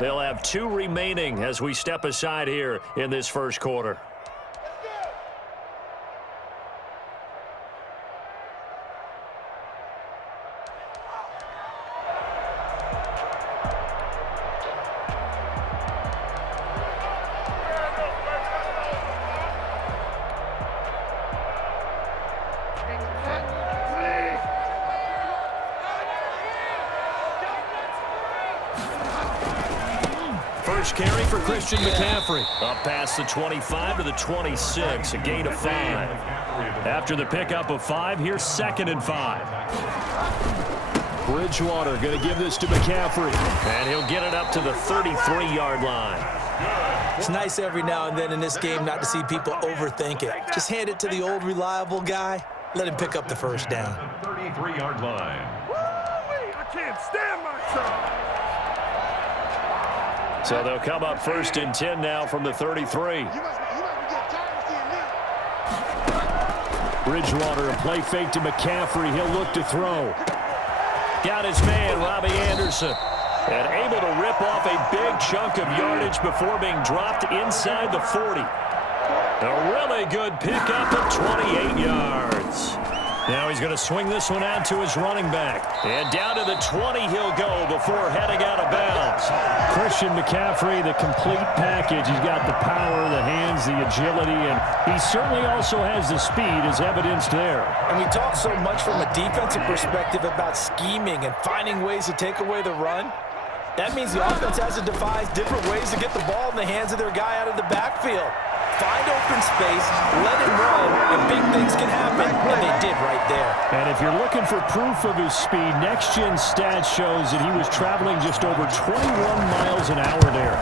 They'll have 2 remaining as we step aside here in this first quarter. First carry for Christian McCaffrey. Up past the 25 to the 26, a gain of 5. After the pickup of 5, here's 2nd and 5. Bridgewater going to give this to McCaffrey. And he'll get it up to the 33-yard line. It's nice every now and then in this game not to see people overthink it. Just hand it to the old reliable guy. Let him pick up the first down. 33-yard line. Woo-wee, I can't stand myself. So they'll come up 1st and 10 now from the 33. Bridgewater, a play fake to McCaffrey. He'll look to throw. Got his man, Robbie Anderson. And able to rip off a big chunk of yardage before being dropped inside the 40. A really good pickup of 28 yards. Now he's going to swing this one out to his running back. And down to the 20 he'll go before heading out of bounds. Christian McCaffrey, the complete package. He's got the power, the hands, the agility, and he certainly also has the speed as evidenced there. And we talk so much from a defensive perspective about scheming and finding ways to take away the run. That means the offense has to devise different ways to get the ball in the hands of their guy out of the backfield. Find open space, let him run, and big things can happen, and they did right there. And if you're looking for proof of his speed, Next Gen Stats shows that he was traveling just over 21 miles an hour there.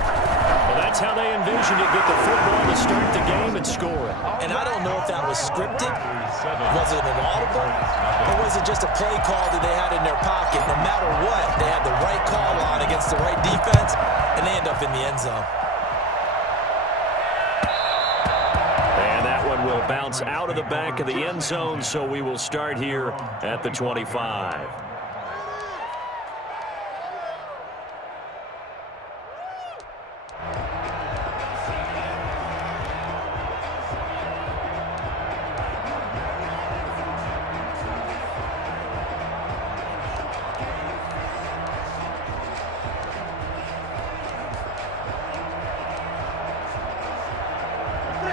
Well, that's how they envisioned it, get the football to start the game and score it. And I don't know if that was scripted, was it an audible, or was it just a play call that they had in their pocket? No matter what, they had the right call on against the right defense, and they end up in the end zone. Will bounce out of the back of the end zone, so we will start here at the 25.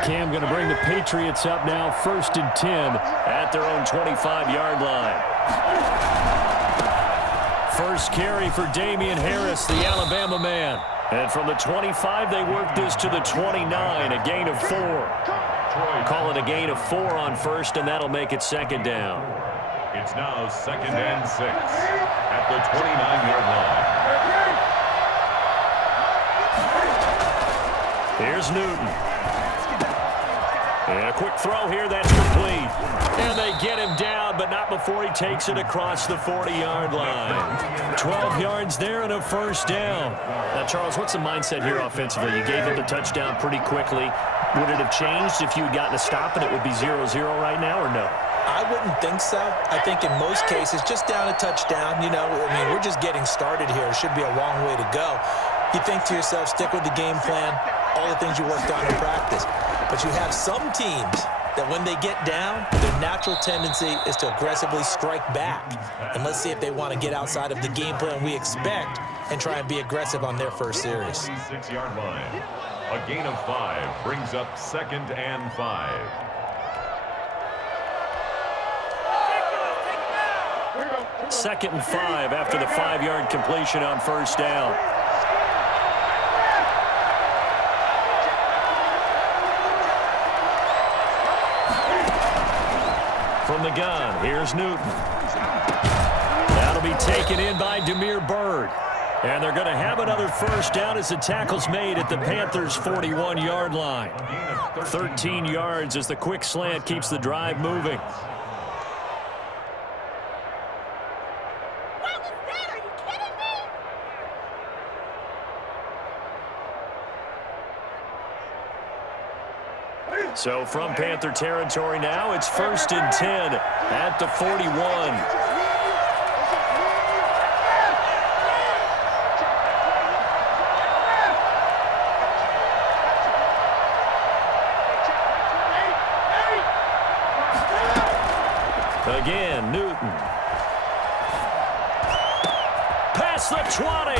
Cam going to bring the Patriots up now, 1st and 10 at their own 25-yard line. First carry for Damian Harris, the Alabama man. And from the 25, they work this to the 29, a gain of 4. Call it a gain of 4 on 1st, and that'll make it 2nd down. It's now 2nd and 6 at the 29-yard line. Here's Newton. And a quick throw here, that's complete. And they get him down, but not before he takes it across the 40-yard line. 12 yards there and a 1st down. Now, Charles, what's the mindset here offensively? You gave him the touchdown pretty quickly. Would it have changed if you had gotten a stop and it would be 0-0 right now, or no? I wouldn't think so. I think in most cases, just down a touchdown, you know, I mean, we're just getting started here. It should be a long way to go. You think to yourself, stick with the game plan, all the things you worked on in practice. But you have some teams that when they get down, their natural tendency is to aggressively strike back. And let's see if they want to get outside of the game plan we expect and try and be aggressive on their first series. 6-yard line. A gain of 5 brings up 2nd and 5. 2nd and 5 after the 5-yard completion on 1st down. From the gun, here's Newton. That'll be taken in by Damiere Byrd. And they're going to have another 1st down as the tackle's made at the Panthers' 41-yard line. 13 yards as the quick slant keeps the drive moving. So from Panther territory now, it's 1st and 10 at the 41. Again, Newton. Past the 20.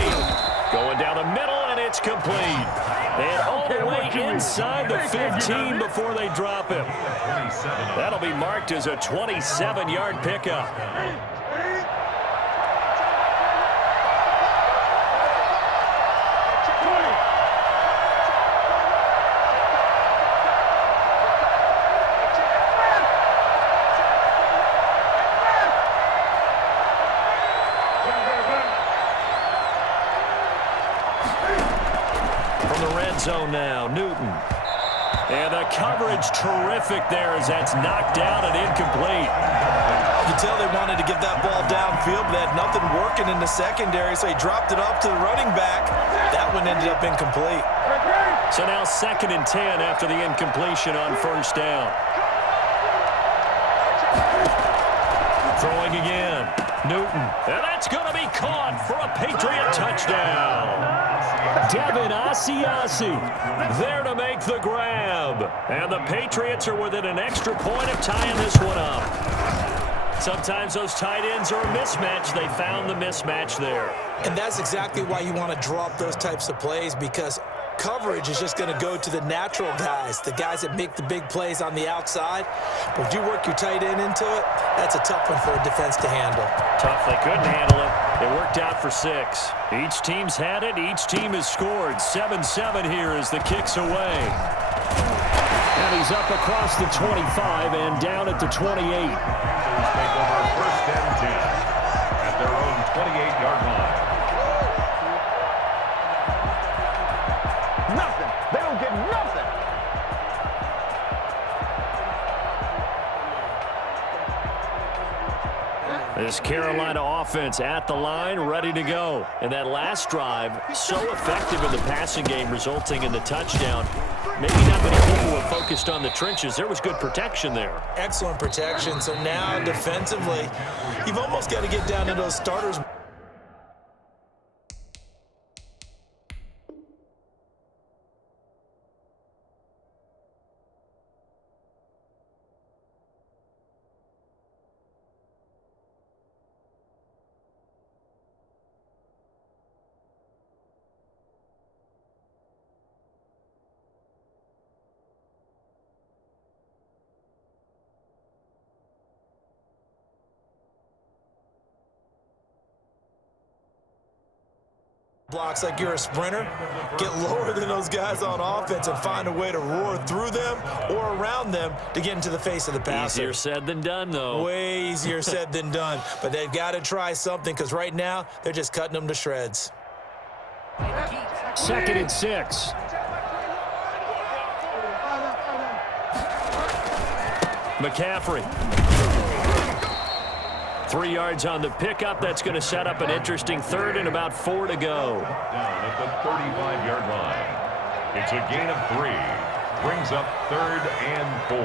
Going down the middle, and it's complete. And all the way inside the 15 before they drop him. That'll be marked as a 27-yard pickup. Zone now, Newton. And the coverage terrific there as that's knocked down and incomplete. You can tell they wanted to get that ball downfield, but they had nothing working in the secondary, so he dropped it off to the running back. That one ended up incomplete. So now 2nd and 10 after the incompletion on first down. Throwing again, Newton. And that's going to be caught for a Patriot touchdown. Devin Asiasi there to make the grab. And the Patriots are within an extra point of tying this one up. Sometimes those tight ends are a mismatch. They found the mismatch there. And that's exactly why you want to draw up those types of plays, because coverage is just going to go to the natural guys, the guys that make the big plays on the outside. But if you work your tight end into it, that's a tough one for a defense to handle. Tough. They couldn't handle it. It worked out for 6. Each team's had it. Each team has scored. 7-7 here as the kick's away. And he's up across the 25 and down at the 28. Take over 1st and 10 at their own 28-yard line. Nothing. They don't get nothing. This Carolina offense at the line, ready to go. And that last drive, so effective in the passing game, resulting in the touchdown. Maybe not many people have focused on the trenches. There was good protection there. Excellent protection. So now defensively, you've almost got to get down to those starters. Blocks like you're a sprinter, get lower than those guys on offense and find a way to roar through them or around them to get into the face of the passer. Easier said than done, though. Way easier said than done. But they've got to try something, because right now they're just cutting them to shreds. 2nd and 6. McCaffrey. 3 yards on the pickup. That's going to set up an interesting 3rd and about 4 to go. Down at the 35-yard line. It's a gain of 3. Brings up 3rd and 4.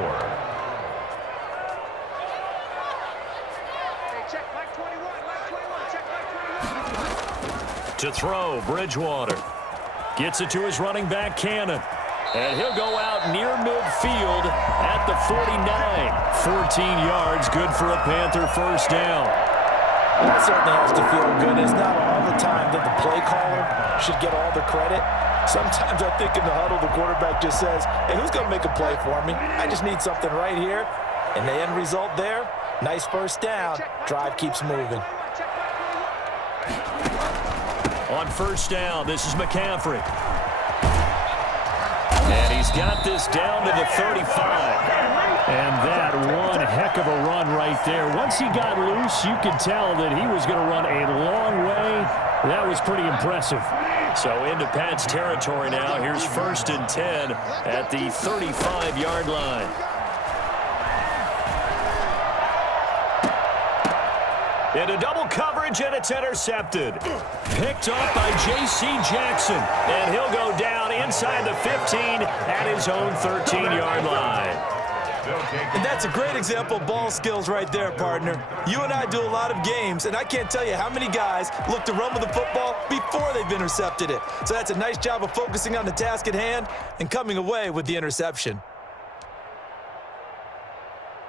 To throw, Bridgewater. Gets it to his running back, Cannon. And he'll go out near midfield at the 49. 14 yards, good for a Panther first down. That certainly has to feel good. It's not all the time that the play caller should get all the credit. Sometimes I think in the huddle, the quarterback just says, hey, who's going to make a play for me? I just need something right here. And the end result there, nice first down. Drive keeps moving. On first down, this is McCaffrey. And he's got this down to the 35. And that one heck of a run right there. Once he got loose, you could tell that he was going to run a long way. That was pretty impressive. So into Pat's territory now. Here's 1st and 10 at the 35-yard line. Into double coverage, and it's intercepted. Picked up by J.C. Jackson. And he'll go down inside the 15 at his own 13-yard line. And that's a great example of ball skills right there, partner. You and I do a lot of games, and I can't tell you how many guys look to run with the football before they've intercepted it. So that's a nice job of focusing on the task at hand and coming away with the interception.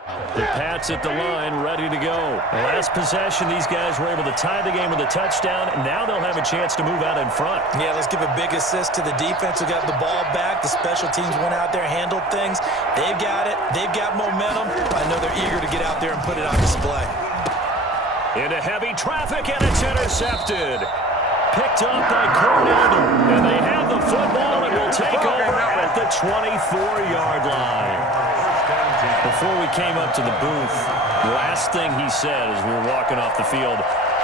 The Pats at the line, ready to go. The last possession, these guys were able to tie the game with a touchdown, and now they'll have a chance to move out in front. Yeah, let's give a big assist to the defense who got the ball back. The special teams went out there, handled things. They've got it. They've got momentum. I know they're eager to get out there and put it on display. Into heavy traffic, and it's intercepted. Picked up by Cornell, and they have the football and will take over at the 24-yard line. Before we came up to the booth, the last thing he said as we were walking off the field,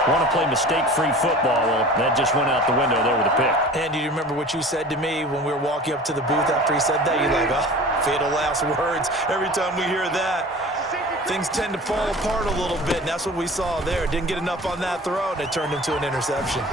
want to play mistake-free football. Well, that just went out the window there with a pick. And do you remember what you said to me when we were walking up to the booth after he said that? You're like, oh, fatal last words. Every time we hear that, things tend to fall apart a little bit, and that's what we saw there. Didn't get enough on that throw, and it turned into an interception.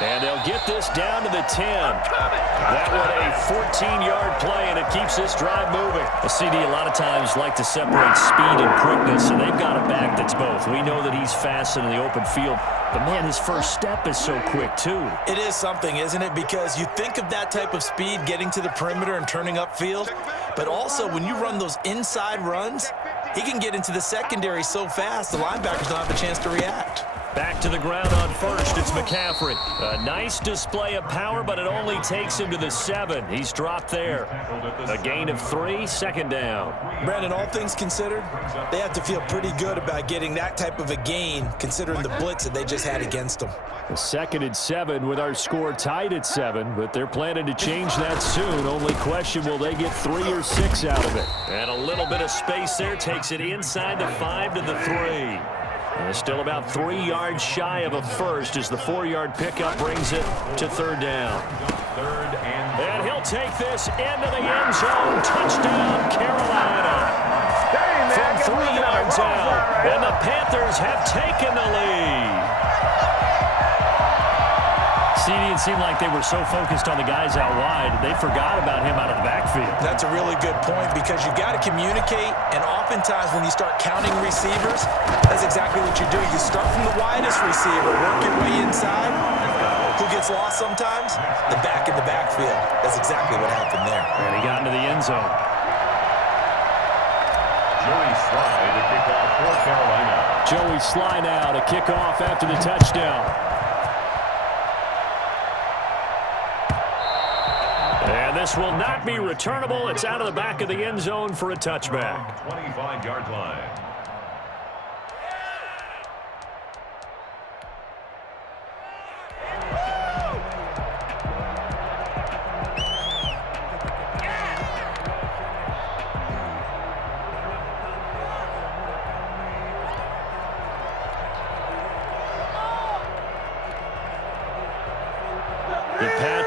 And they'll get this down to the 10. That one a 14-yard play, and it keeps this drive moving. A CD a lot of times like to separate speed and quickness, and they've got a back that's both. We know that he's fast in the open field, but, man, his first step is so quick, too. It is something, isn't it? Because you think of that type of speed getting to the perimeter and turning upfield, but also when you run those inside runs, he can get into the secondary so fast the linebackers don't have a chance to react. Back to the ground on first, it's McCaffrey. A nice display of power, but it only takes him to the 7. He's dropped there. A gain of 3, second down. Brandon, all things considered, they have to feel pretty good about getting that type of a gain, considering the blitz that they just had against them. A 2nd and 7 with our score tied at 7, but they're planning to change that soon. Only question, will they get 3 or 6 out of it? And a little bit of space there takes it inside the 5 to the 3. And still about 3 yards shy of a first as the 4-yard pickup brings it to 3rd down. And he'll take this into the end zone. Touchdown, Carolina. From 3 yards out. And the Panthers have taken the lead. CD, it seemed like they were so focused on the guys out wide, they forgot about him out of the backfield. That's a really good point because you've got to communicate, and oftentimes when you start counting receivers, that's exactly what you do. You start from the widest receiver, work your way inside. Who gets lost sometimes? The back in the backfield. That's exactly what happened there. And he got into the end zone. Joey Sly to kick off for Carolina. Joey Sly now to kick off after the touchdown. And this will not be returnable. It's out of the back of the end zone for a touchback. 25-yard line.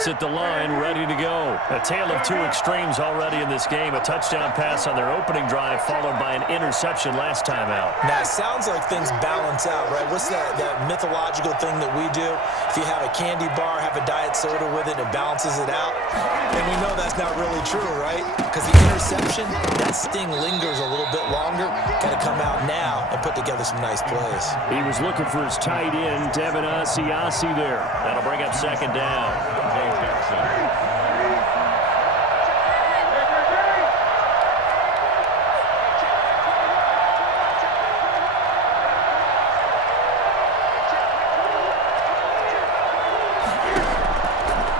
At the line, ready to go. A tale of two extremes already in this game. A touchdown pass on their opening drive, followed by an interception last time out. Now, it sounds like things balance out, right? What's that mythological thing that we do? If you have a candy bar, have a diet soda with it, it balances it out. And we know that's not really true, right? Because the interception, that sting lingers a little bit longer. Got to come out now and put together some nice plays. He was looking for his tight end, Devin Asiasi there. That'll bring up second down.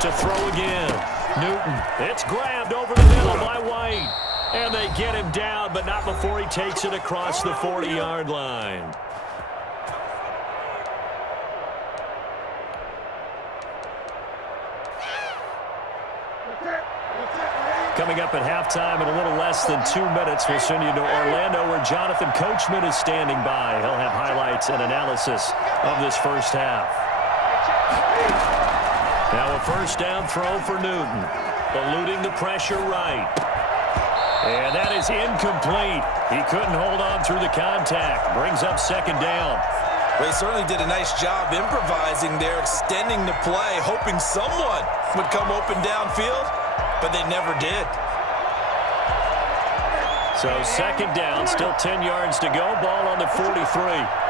To throw again. Newton. It's grabbed over the middle by White. And they get him down, but not before he takes it across the 40-yard line. Coming up at halftime in a little less than 2 minutes, we'll send you to Orlando where Jonathan Coachman is standing by. He'll have highlights and analysis of this first half. Now a first down throw for Newton. Eluding the pressure right. And that is incomplete. He couldn't hold on through the contact. Brings up second down. Well, he certainly did a nice job improvising there, extending the play, hoping someone would come open downfield, but they never did. So second down, still 10 yards to go. Ball on the 43.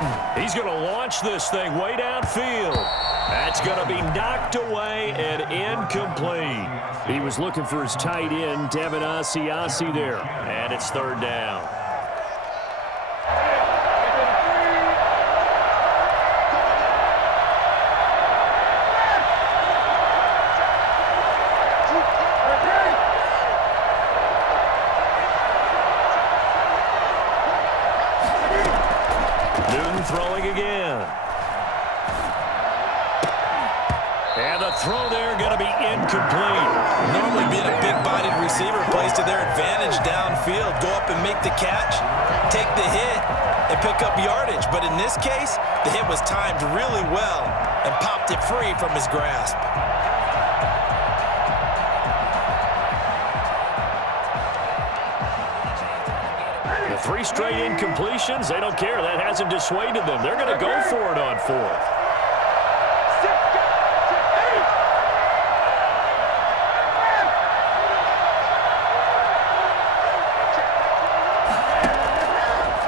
Newton. He's going to launch this thing way downfield. That's going to be knocked away and incomplete. He was looking for his tight end, Devin Asiasi there. And it's third down. Throwing again. And the throw there going to be incomplete. Normally being a big-bodied receiver plays to their advantage downfield. Go up and make the catch, take the hit, and pick up yardage. But in this case, the hit was timed really well and popped it free from his grasp. Three straight incompletions. They don't care. That hasn't dissuaded them. They're going to go for it on fourth.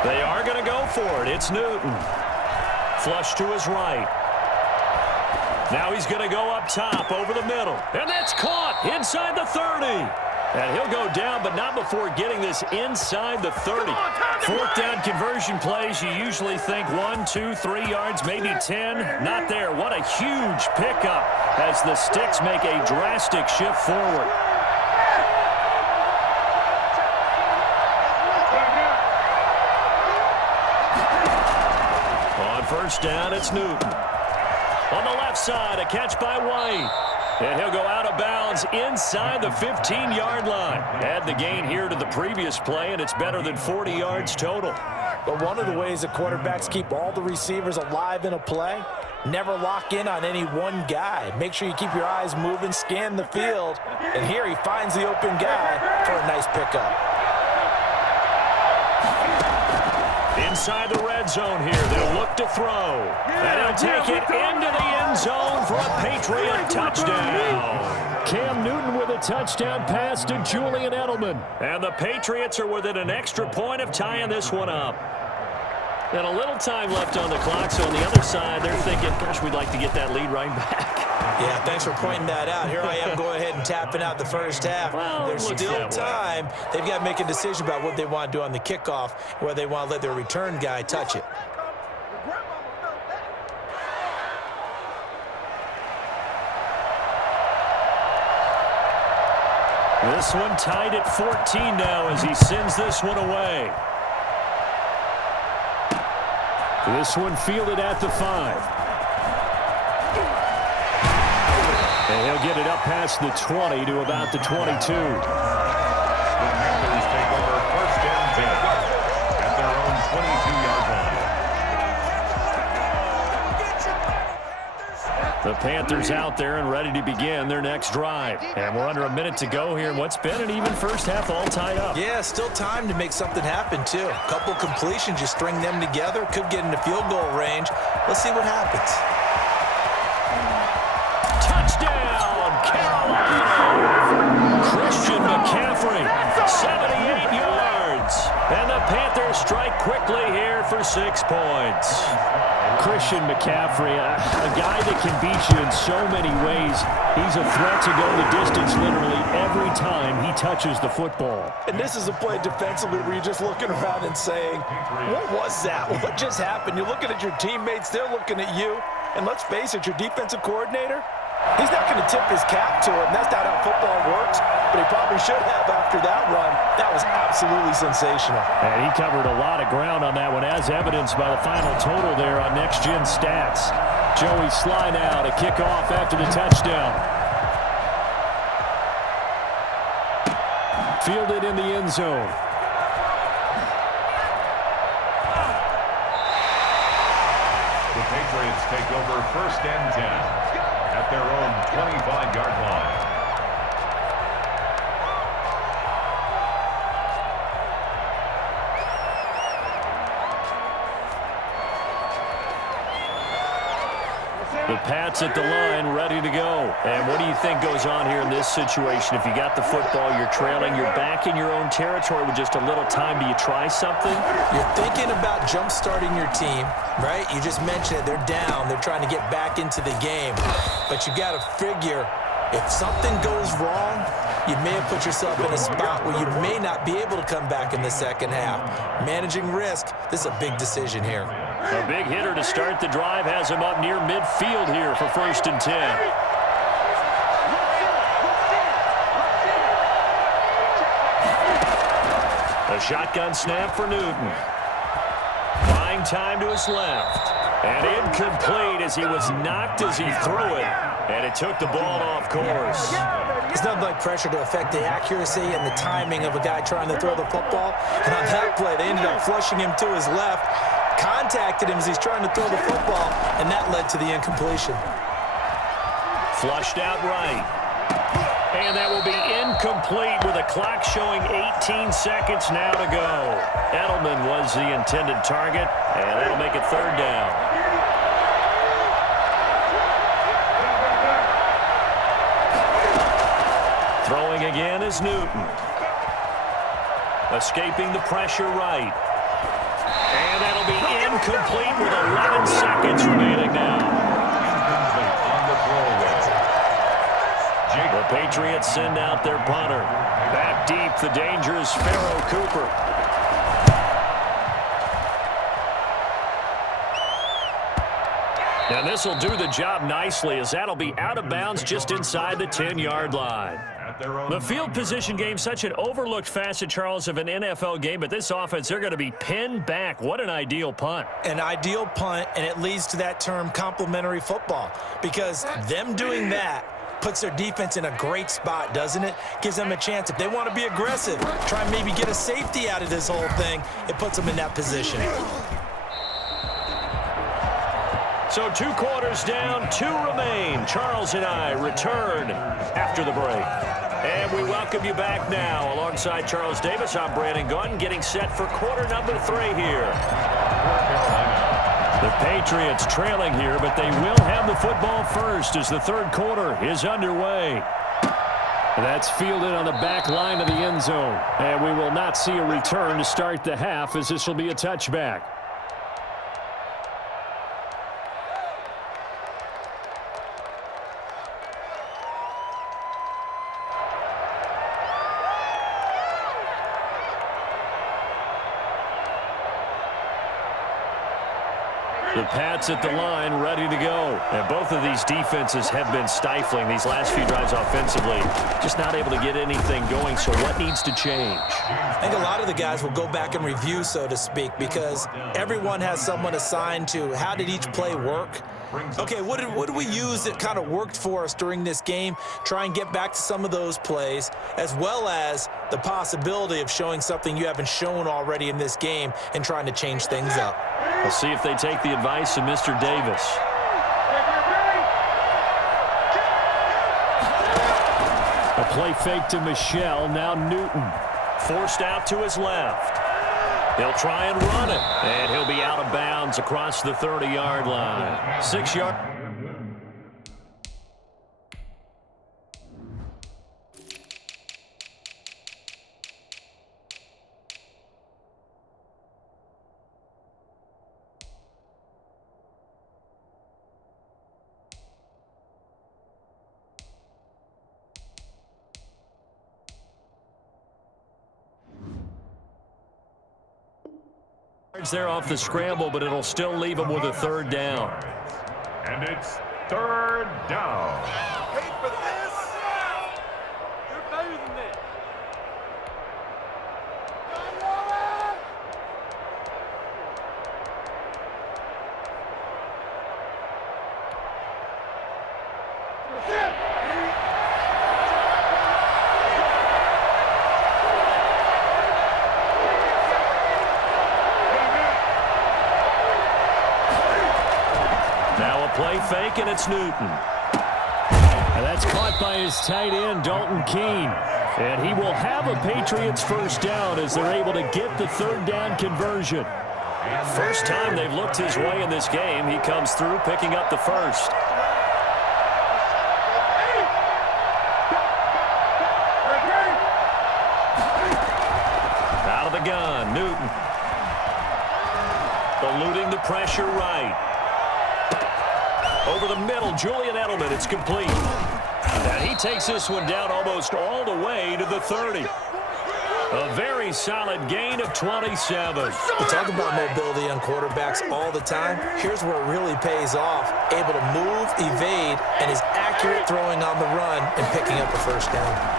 They are going to go for it. It's Newton. Flush to his right. Now he's going to go up top over the middle. And that's caught inside the 30. And he'll go down, but not before getting this inside the 30. Fourth down conversion plays, you usually think 1, 2, 3 yards, maybe 10. Not there. What a huge pickup as the Sticks make a drastic shift forward. On first down, it's Newton. On the left side, a catch by White. And he'll go out of bounds inside the 15-yard line. Add the gain here to the previous play, and it's better than 40 yards total. But one of the ways that quarterbacks keep all the receivers alive in a play, never lock in on any one guy. Make sure you keep your eyes moving, scan the field. And here he finds the open guy for a nice pickup. Inside the red zone here, they'll look to throw. And he'll take it into the end zone for a Patriot touchdown. Cam Newton with a touchdown pass to Julian Edelman. And the Patriots are within an extra point of tying this one up. And a little time left on the clock, so on the other side, they're thinking, gosh, we'd like to get that lead right back. Yeah, thanks for pointing that out. Here I am going ahead and tapping out the first half. Well, there's still time. They've got to make a decision about what they want to do on the kickoff, whether they want to let their return guy touch it. This one tied at 14 now as he sends this one away. This one fielded at the 5. And he'll get it up past the 20 to about the 22. The Panthers take over first and 10 at their own 22-yard line. The Panthers out there and ready to begin their next drive. And we're under a minute to go here in what's been an even first half, all tied up. Yeah, still time to make something happen, too. A couple completions, you string them together, could get into field goal range. Let's see what happens. Touchdown, Carolina! Christian McCaffrey, 78 yards. And the Panthers strike quickly here for 6 points. Christian McCaffrey, a guy that can beat you in so many ways. He's a threat to go the distance literally every time he touches the football. And this is a play defensively where you're just looking around and saying, what was that? What just happened? You're looking at your teammates, they're looking at you. And let's face it, your defensive coordinator, he's not going to tip his cap to it. And that's not how football works. But he probably should have after that run. That was absolutely sensational. And he covered a lot of ground on that one, as evidenced by the final total there on Next Gen Stats. Joey Sly now to kick off after the touchdown. Fielded in the end zone. The Patriots take over first and 10 at their own 25-yard line. The Pats at the line, ready to go. And what do you think goes on here in this situation? If you got the football, you're trailing, you're back in your own territory with just a little time. Do you try something? You're thinking about jump-starting your team, right? You just mentioned it. They're down. They're trying to get back into the game. But you got to figure, if something goes wrong, you may have put yourself in a spot where you may not be able to come back in the second half. Managing risk, this is a big decision here. A big hitter to start the drive has him up near midfield here for 1st and 10. A shotgun snap for Newton. Buying time to his left. And incomplete as he was knocked as he threw it. And it took the ball off course. It's nothing like pressure to affect the accuracy and the timing of a guy trying to throw the football. And on that play, they ended up flushing him to his left, contacted him as he's trying to throw the football, and that led to the incompletion. Flushed out right. And that will be incomplete with a clock showing 18 seconds now to go. Edelman was the intended target, and that'll make it 3rd down. Throwing again is Newton. Escaping the pressure right. And that'll be incomplete with 11 seconds remaining now. The Patriots send out their punter. Back deep, the dangerous Pharaoh Cooper. And this will do the job nicely as that'll be out of bounds just inside the 10-yard line. The field position game, such an overlooked facet, Charles, of an NFL game, but this offense, they're going to be pinned back. What an ideal punt. An ideal punt, and it leads to that term complementary football, because them doing that puts their defense in a great spot, doesn't it? Gives them a chance. If they want to be aggressive, try and maybe get a safety out of this whole thing, it puts them in that position. So 2 quarters down, 2 remain. Charles and I return after the break. And we welcome you back now. Alongside Charles Davis, I'm Brandon Gunn, getting set for quarter number 3 here. The Patriots trailing here, but they will have the football first as the 3rd quarter is underway. That's fielded on the back line of the end zone. And we will not see a return to start the half, as this will be a touchback. The Pats at the line, ready to go. And both of these defenses have been stifling these last few drives offensively. Just not able to get anything going, so what needs to change? I think a lot of the guys will go back and review, so to speak, because everyone has someone assigned to how did each play work. Okay, what did we use that kind of worked for us during this game? Try and get back to some of those plays, as well as the possibility of showing something you haven't shown already in this game and trying to change things up. We'll see if they take the advice of Mr. Davis. A play fake to Michelle, now Newton. Forced out to his left. He'll try and run it, and he'll be out of bounds across the 30-yard line. 6 yard. There off the scramble, but it'll still leave him with a 3rd down. And it's 3rd down. Wait for this. You're better than this. Play fake, and it's Newton. And that's caught by his tight end, Dalton Keene. And he will have a Patriots 1st down as they're able to get the 3rd down conversion. First time they've looked his way in this game. He comes through picking up the 1st. Eluding the pressure right. Over the middle, Julian Edelman. It's complete. And he takes this one down almost all the way to the 30. A very solid gain of 27. We talk about mobility on quarterbacks all the time. Here's where it really pays off. Able to move, evade, and is accurate throwing on the run and picking up a first down.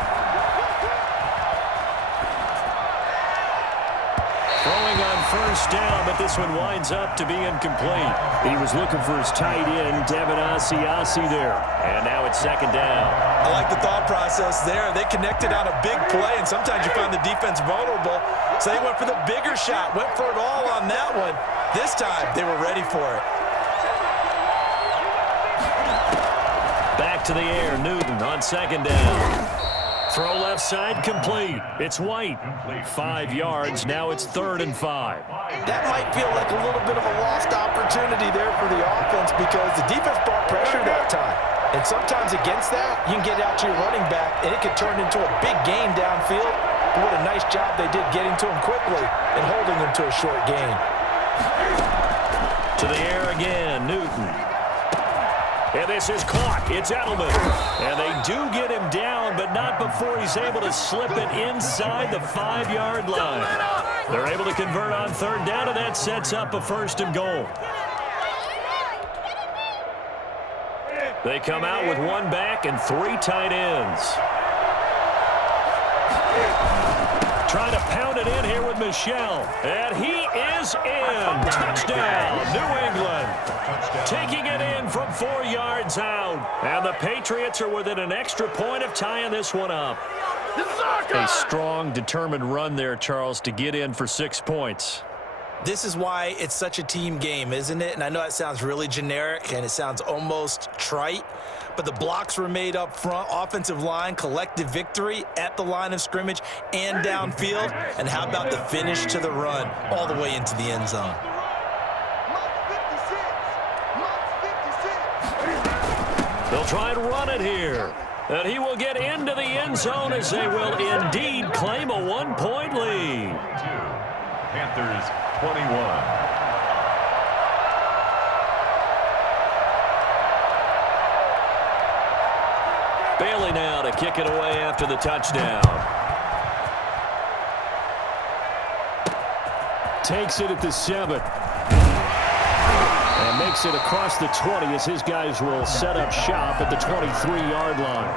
Throwing on first down, but this one winds up to be incomplete. He was looking for his tight end, Devin Asiasi there. And now it's second down. I like the thought process there. They connected on a big play, and sometimes you find the defense vulnerable. So they went for the bigger shot, went for it all on that one. This time, they were ready for it. Back to the air, Newton on second down. Throw left side complete. It's White. 5 yards. Now it's 3rd and 5. That might feel like a little bit of a lost opportunity there for the offense because the defense brought pressure that time. And sometimes against that, you can get out to your running back, and it could turn into a big gain downfield. But what a nice job they did getting to him quickly and holding him to a short gain. To the air again, Newton. And this is caught. It's Edelman. And they do get him down, but not before he's able to slip it inside the 5-yard line. They're able to convert on 3rd down, and that sets up a 1st and goal. They come out with 1 back and 3 tight ends. Trying to pound it in here with Michel. And he is in. Touchdown, New England. Taking it in from 4 yards out. And the Patriots are within an extra point of tying this one up. A strong, determined run there, Charles, to get in for 6 points. This is why it's such a team game, isn't it? And I know it sounds really generic and it sounds almost trite, but the blocks were made up front, offensive line, collective victory at the line of scrimmage and downfield. And how about the finish to the run all the way into the end zone? They'll try and run it here. And he will get into the end zone as they will indeed claim a 1-point lead. Panthers 21. Bailey now to kick it away after the touchdown. Takes it at the 7. And makes it across the 20 as his guys will set up shop at the 23-yard line.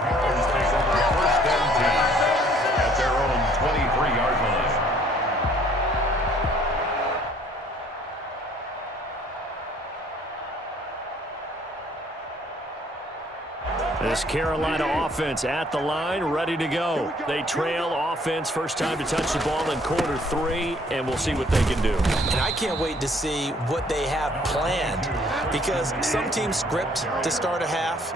First and 10 at their own 23-yard line. This Carolina offense at the line, ready to go. They trail offense, first time to touch the ball in quarter 3, and we'll see what they can do. And I can't wait to see what they have planned because some teams script to start a half.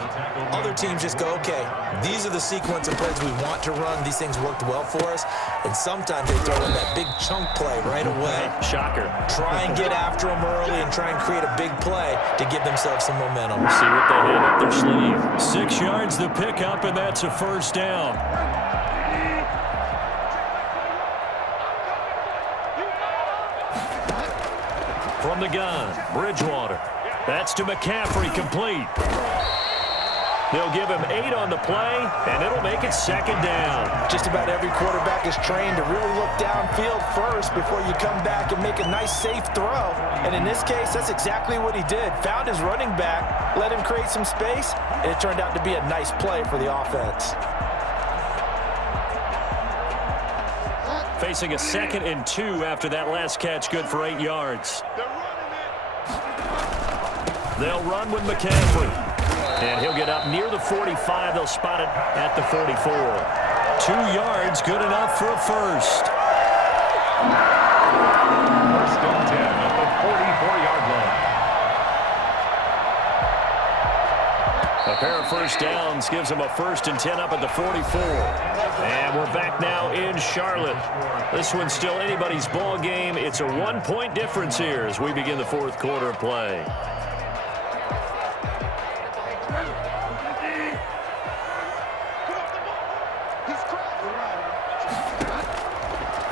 Other teams just go, okay, these are the sequence of plays we want to run. These things worked well for us. And sometimes they throw in that big chunk play right away. Shocker. Try and get after them early and try and create a big play to give themselves some momentum. We'll see what they have up their sleeve. 6 yards the pickup, and that's a first down. From the gun, Bridgewater. That's to McCaffrey, complete. They'll give him 8 on the play, and it'll make it second down. Just about every quarterback is trained to really look downfield first before you come back and make a nice, safe throw. And in this case, that's exactly what he did. Found his running back, let him create some space, and it turned out to be a nice play for the offense. Facing a 2nd and 2 after that last catch, good for 8 yards. They'll run with McCaffrey. And he'll get up near the 45. They'll spot it at the 44. 2 yards, good enough for a first. First and 10 at the 44-yard line. A pair of first downs gives them a 1st and 10 up at the 44. And we're back now in Charlotte. This one's still anybody's ball game. It's a 1-point difference here as we begin the 4th quarter of play.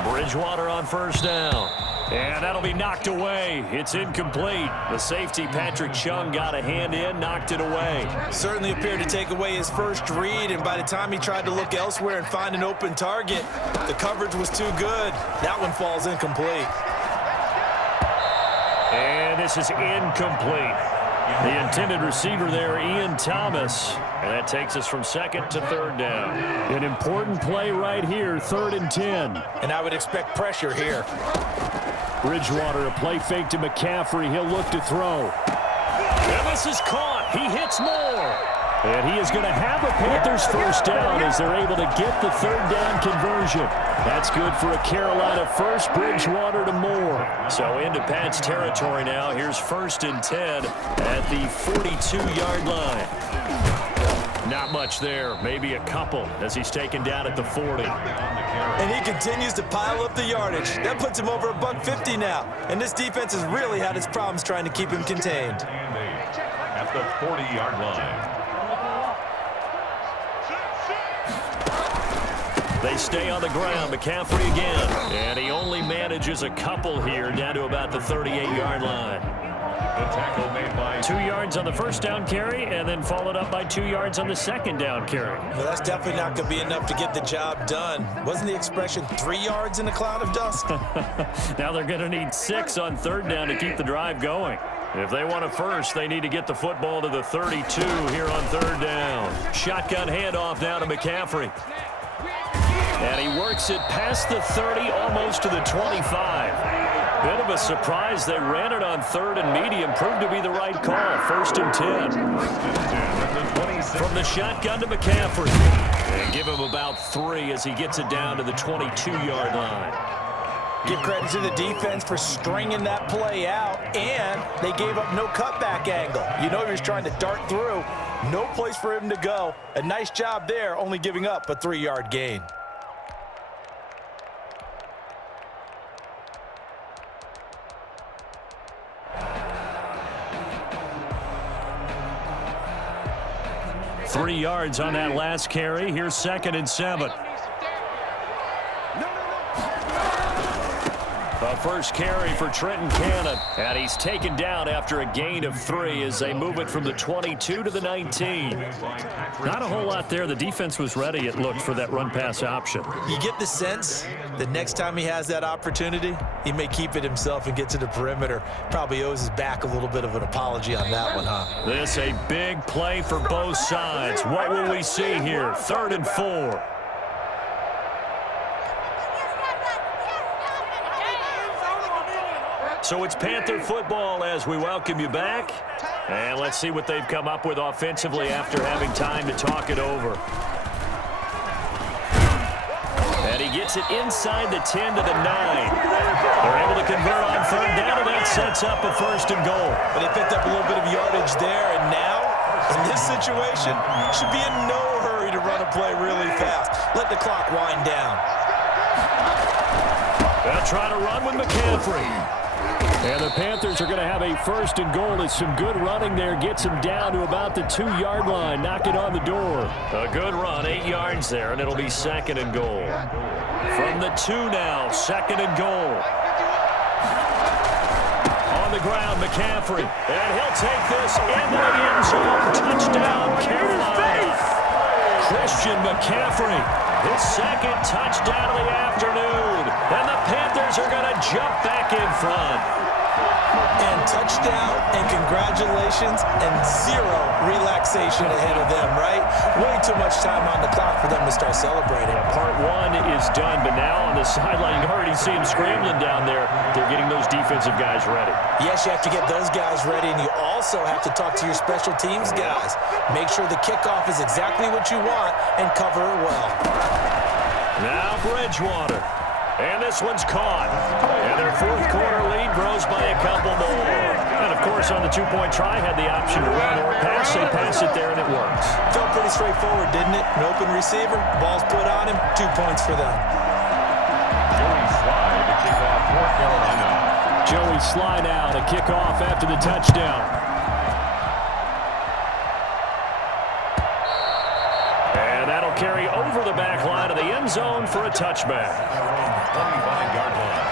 Bridgewater on first down. And that'll be knocked away. It's incomplete. The safety, Patrick Chung, got a hand in, knocked it away. Certainly appeared to take away his first read, and by the time he tried to look elsewhere and find an open target, the coverage was too good. That one falls incomplete. And this is incomplete. The intended receiver there, Ian Thomas. And that takes us from second to third down. An important play right here, 3rd and 10. And I would expect pressure here. Bridgewater, a play fake to McCaffrey. He'll look to throw. And this is caught. He hits more. And he is going to have a Panthers first down as they're able to get the 3rd down conversion. That's good for a Carolina first. Bridgewater to Moore. So into Pat's territory now. Here's 1st and 10 at the 42-yard line. Not much there. Maybe a couple as he's taken down at the 40. And he continues to pile up the yardage. That puts him over $150 now. And this defense has really had its problems trying to keep him contained. At the 40-yard line. They stay on the ground. McCaffrey again. And he only manages a couple here down to about the 38-yard line. The tackle made by 2 yards on the first down carry and then followed up by 2 yards on the second down carry. Well, that's definitely not going to be enough to get the job done. Wasn't the expression 3 yards in a cloud of dust? Now they're going to need 6 on 3rd down to keep the drive going. If they want a first, they need to get the football to the 32 here on 3rd down. Shotgun handoff now to McCaffrey. And he works it past the 30, almost to the 25. Bit of a surprise. They ran it on 3rd and medium. Proved to be the right call. 1st and 10. From the shotgun to McCaffrey. And give him about 3 as he gets it down to the 22-yard line. Give credit to the defense for stringing that play out, and they gave up no cutback angle. You know he was trying to dart through. No place for him to go. A nice job there, only giving up a 3-yard gain. Three yards on that last carry. Here's 2nd and 7. The first carry for Trenton Cannon. And he's taken down after a gain of 3 as they move it from the 22 to the 19. Not a whole lot there. The defense was ready, it looked, for that run-pass option. You get the sense that next time he has that opportunity, he may keep it himself and get to the perimeter. Probably owes his back a little bit of an apology on that one, huh? This a big play for both sides. What will we see here? 3rd and 4. So it's Panther football as we welcome you back. And let's see what they've come up with offensively after having time to talk it over. And he gets it inside the 10 to the 9. They're able to convert on 3rd down, and that sets up a 1st and goal. But they picked up a little bit of yardage there, and now, in this situation, should be in no hurry to run a play really fast. Let the clock wind down. They'll try to run with McCaffrey. And the Panthers are going to have a 1st and goal. It's some good running there. Gets him down to about the 2-yard line. Knock it on the door. A good run, 8 yards there, and it'll be 2nd and goal. From the 2 now, 2nd and goal. On the ground, McCaffrey. And he'll take this into the end zone. Touchdown, Carolina. Christian McCaffrey, his 2nd touchdown of the afternoon. And the Panthers are going to jump back in front. And touchdown, and congratulations, and 0 relaxation ahead of them, right? Way too much time on the clock for them to start celebrating. Yeah, part 1 is done, but now on the sideline, you already see them scrambling down there. They're getting those defensive guys ready. Yes, you have to get those guys ready, and you also have to talk to your special teams guys. Make sure the kickoff is exactly what you want and cover it well. Now Bridgewater. And this one's caught. And their 4th quarter lead grows by a couple more. And, of course, on the 2-point try, had the option to run or pass. They pass it there, and it works. Felt pretty straightforward, didn't it? An open receiver, ball's put on him, 2 points for them. Joey Slye to kick off for Carolina. Joey Slye now to kick off after the touchdown. And that'll carry over the back line of the end zone for a touchback. 25-yard line.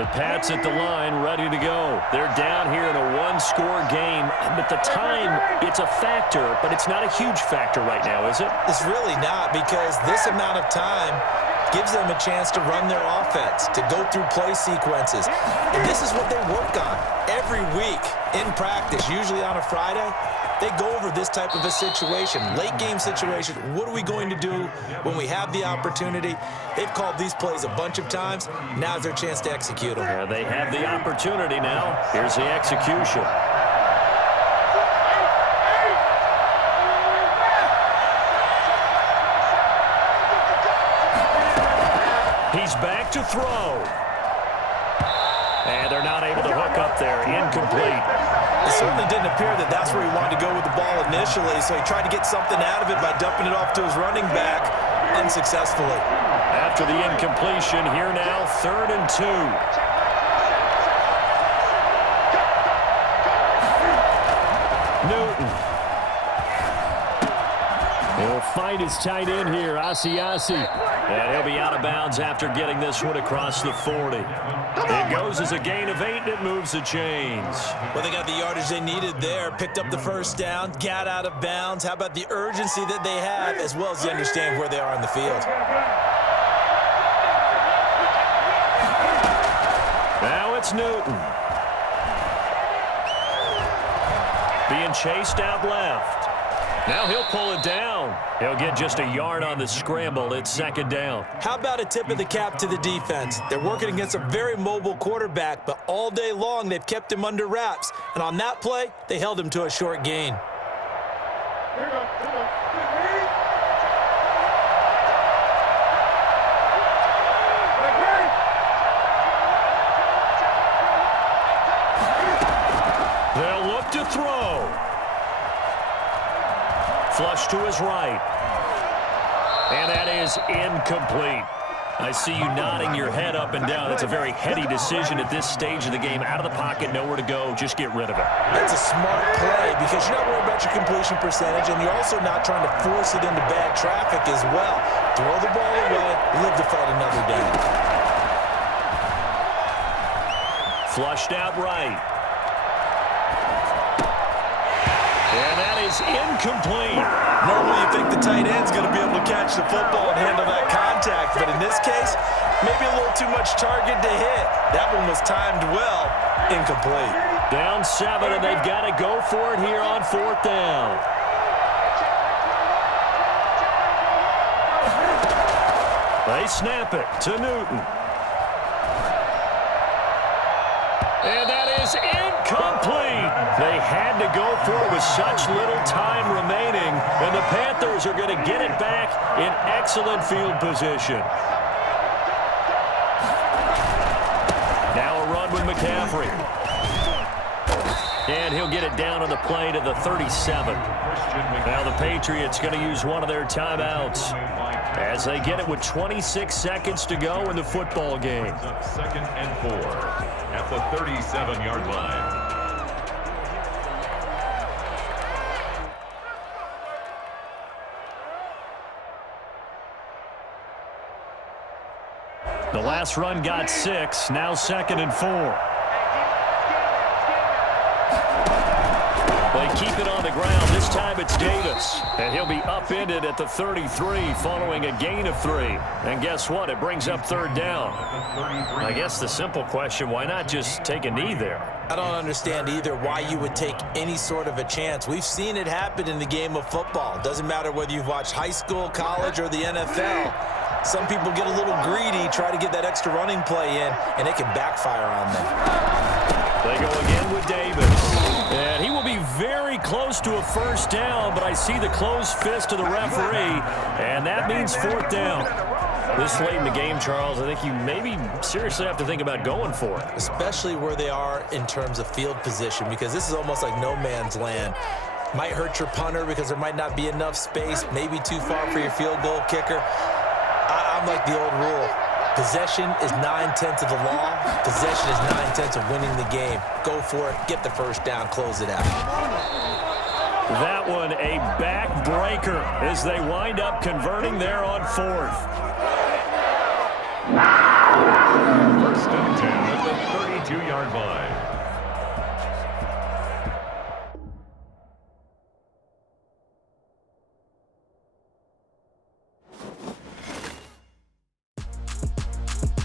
The Pats at the line, ready to go. They're down here in a one-score game. But the time, it's a factor, but it's not a huge factor right now, is it? It's really not, because this amount of time gives them a chance to run their offense, to go through play sequences. And this is what they work on every week in practice, usually on a Friday. They go over this type of a situation, late game situation. What are we going to do when we have the opportunity? They've called these plays a bunch of times. Now's their chance to execute them. Yeah, they have the opportunity now. Here's the execution. He's back to throw. And they're not able to hook up there. Incomplete. It certainly didn't appear that that's where he wanted to go with the ball initially, so he tried to get something out of it by dumping it off to his running back unsuccessfully. After the incompletion, here now, 3rd and 2. Newton. He'll find his tight end here, Asiasi. And he'll be out of bounds after getting this one across the 40. It goes as a gain of 8, and it moves the chains. Well, they got the yardage they needed there, picked up the first down, got out of bounds. How about the urgency that they have, as well as they understand where they are on the field? Now it's Newton. Being chased out left. Now he'll pull it down. He'll get just a yard on the scramble. It's 2nd down. How about a tip of the cap to the defense? They're working against a very mobile quarterback, but all day long they've kept him under wraps. And on that play, they held him to a short gain. They'll look to throw. Flush to his right. And that is incomplete. I see you nodding your head up and down. That's a very heady decision at this stage of the game. Out of the pocket, nowhere to go. Just get rid of it. That's a smart play because you're not worried about your completion percentage, and you're also not trying to force it into bad traffic as well. Throw the ball away, live to fight another down. Flushed out right. And that is incomplete. Normally you think the tight end's going to be able to catch the football and handle that contact, but in this case, maybe a little too much target to hit. That one was timed well, incomplete. Down 7, and they've got to go for it here on 4th down. They snap it to Newton. And that is incomplete. They had to go for it with such little time remaining, and the Panthers are going to get it back in excellent field position. Now a run with McCaffrey. And he'll get it down on the play to the 37. Now the Patriots going to use one of their timeouts as they get it with 26 seconds to go in the football game. 2nd and 4 at the 37-yard line. The last run got 6, now 2nd and 4. They keep it on the ground. This time it's Davis. And he'll be upended at the 33 following a gain of 3. And guess what? It brings up 3rd down. I guess the simple question, why not just take a knee there? I don't understand either why you would take any sort of a chance. We've seen it happen in the game of football. It doesn't matter whether you've watched high school, college, or the NFL. Some people get a little greedy, try to get that extra running play in, and it can backfire on them. They go again with Davis. And he will be very close to a 1st down, but I see the closed fist of the referee, and that means 4th down. This late in the game, Charles, I think you maybe seriously have to think about going for it. Especially where they are in terms of field position, because this is almost like no man's land. Might hurt your punter because there might not be enough space, maybe too far for your field goal kicker. I'm like the old rule. Possession is 9/10 of the law. Possession is 9/10 of winning the game. Go for it. Get the 1st down. Close it out. That one a backbreaker as they wind up converting there on 4th. 1st and 10 at the 32-yard line.